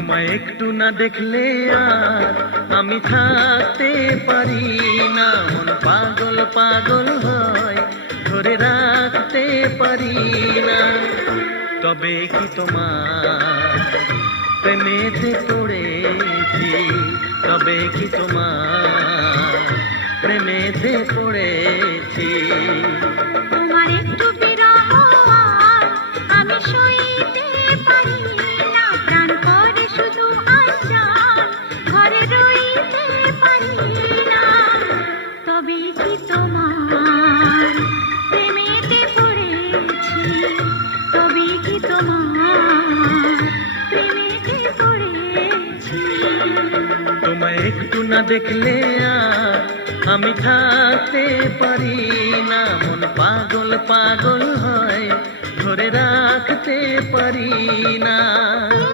তোমায় একটু না দেখলে আর আমি থাকতে পারি না, মন পাগল পাগল হয়, ধরে রাখতে পারি না। তবে কি তোমার প্রেমেতে পড়েছি, তবে কি তোমার প্রেমেতে পড়েছি। তোমার একটু বিরহ আর আমি সইতে পারি না, প্রাণ করে শুধু আশার ঘরে রইতে পারি না। তবে কি তোমার প্রেমেতে পড়েছি, তবে কি তোমার প্রেমেতে পড়েছি। তোমায় একটু না দেখলে আর আমি থাকতে পারি না, মন পাগল পাগল হয়, ধরে রাখতে পারি না।